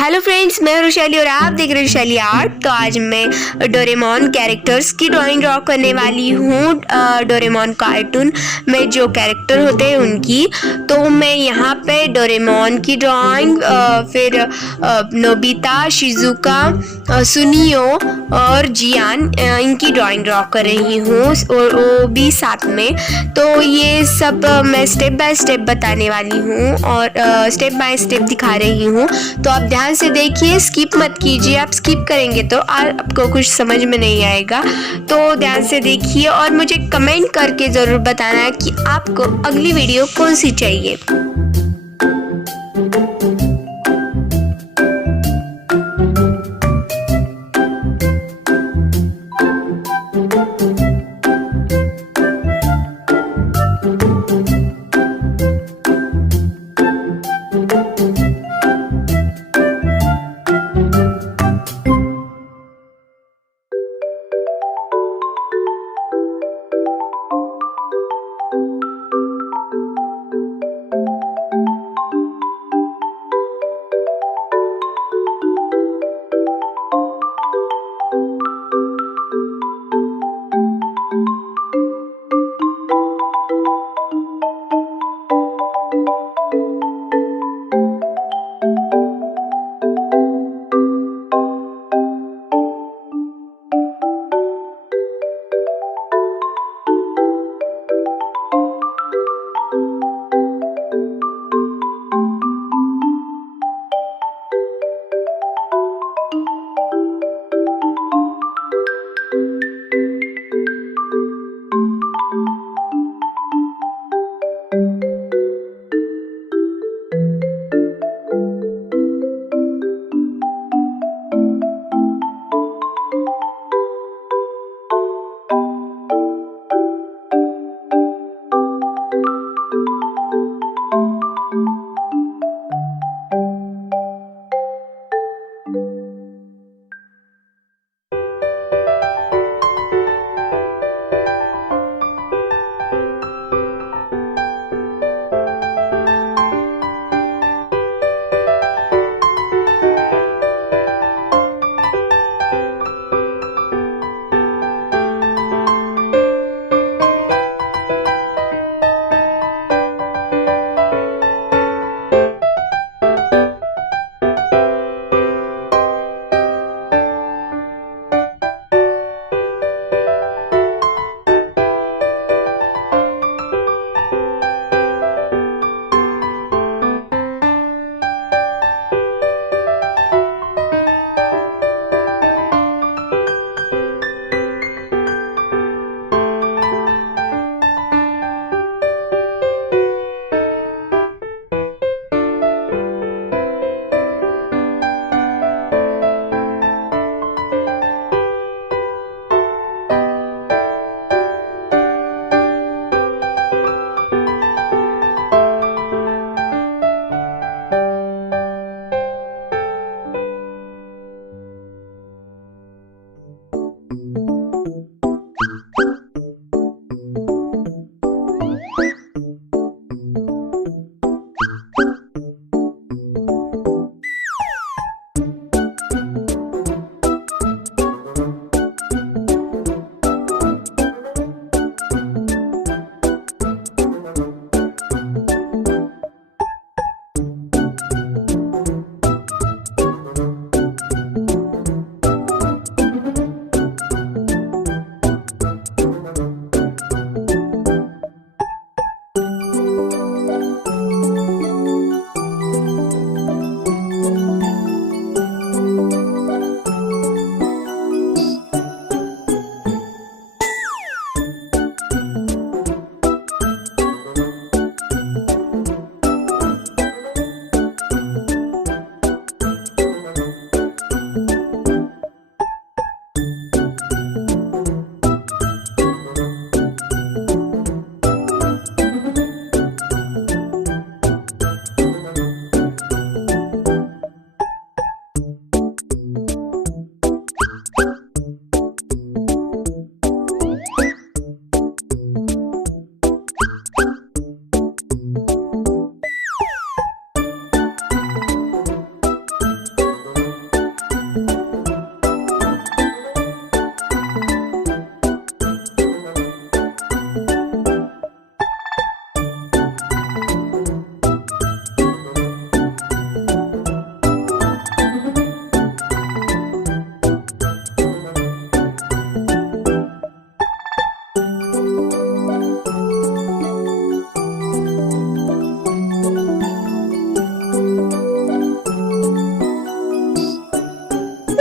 Hello friends, मैं वैशाली और आप देख रहे हैं वैशाली आर्ट। तो आज मैं डोरेमोन कैरेक्टर्स की ड्राइंग ड्रॉ करने वाली हूँ। डोरेमोन कार्टून में जो कैरेक्टर होते हैं उनकी। तो मैं यहाँ पे डोरेमोन की ड्राइंग, फिर नोबिता, शिजुका, सुनियो और जियान, इनकी ड्राइंग ड्रॉ कर रही हूँ और वो भी साथ में। तो ये सब मैं स्टेप बाय स्टेप बताने वाली हूँ और स्टेप बाय स्टेप दिखा रही हूँ। तो आप ध्यान से देखिए, स्किप मत कीजिए। आप स्किप करेंगे तो आपको कुछ समझ में नहीं आएगा। तो ध्यान से देखिए और मुझे कमेंट करके ज़रूर बताना कि आपको अगली वीडियो कौन सी चाहिए।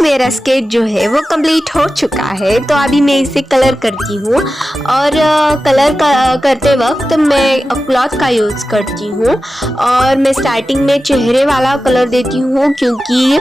मेरा स्केच जो है वो कंप्लीट हो चुका है। तो अभी मैं इसे कलर करती हूँ और कलर करते वक्त मैं क्लॉथ का यूज़ करती हूँ और मैं स्टार्टिंग में चेहरे वाला कलर देती हूँ क्योंकि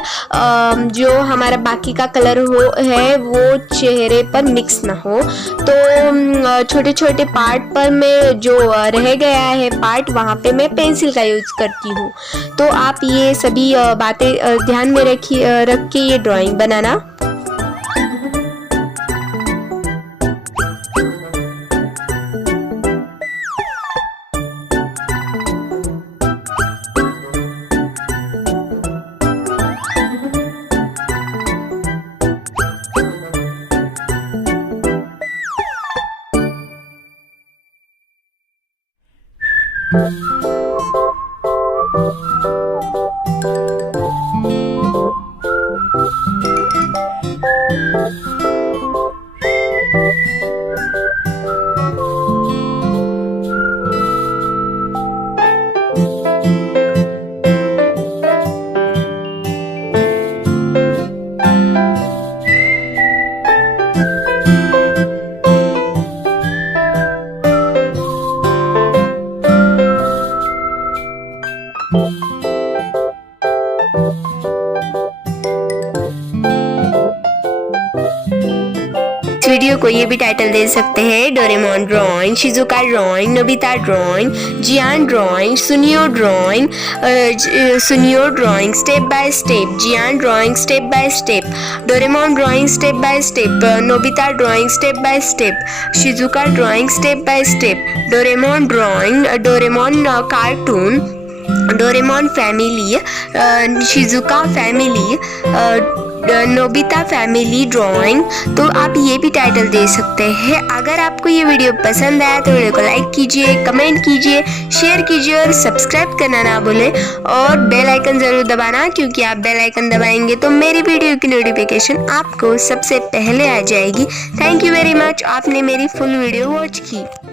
जो हमारा बाकी का कलर है वो चेहरे पर मिक्स ना हो। तो छोटे छोटे पार्ट पर मैं जो रह गया है पार्ट वहाँ पे मैं पेंसिल का यूज़ करती हूँ। तो आप ये सभी बातें ध्यान में रख के ये ड्राइंग बनाना। वीडियो को ये भी टाइटल दे सकते हैं, Doraemon drawing, Shizuka drawing, Nobita drawing, Gian drawing, Suneo drawing step by step, Gian drawing step by step, Doraemon drawing step by step, Nobita drawing step by step, Shizuka drawing step by step, Doraemon drawing, Doraemon cartoon, Doraemon family, Shizuka family, Nobita family drawing. तो आप ये भी title दे सकते हैं। अगर आपको ये वीडियो पसंद आया तो वीडियो को लाइक कीजिए, कमेंट कीजिए, शेयर कीजिए और सब्सक्राइब करना ना भूलें और बेल आइकन ज़रूर दबाना, क्योंकि आप बेल आइकन दबाएंगे तो मेरी वीडियो की नोटिफिकेशन आपको सबसे पहले आ जाएगी। थैंक यू वेरी मच, आपने मेरी फुल वीडियो वॉच की।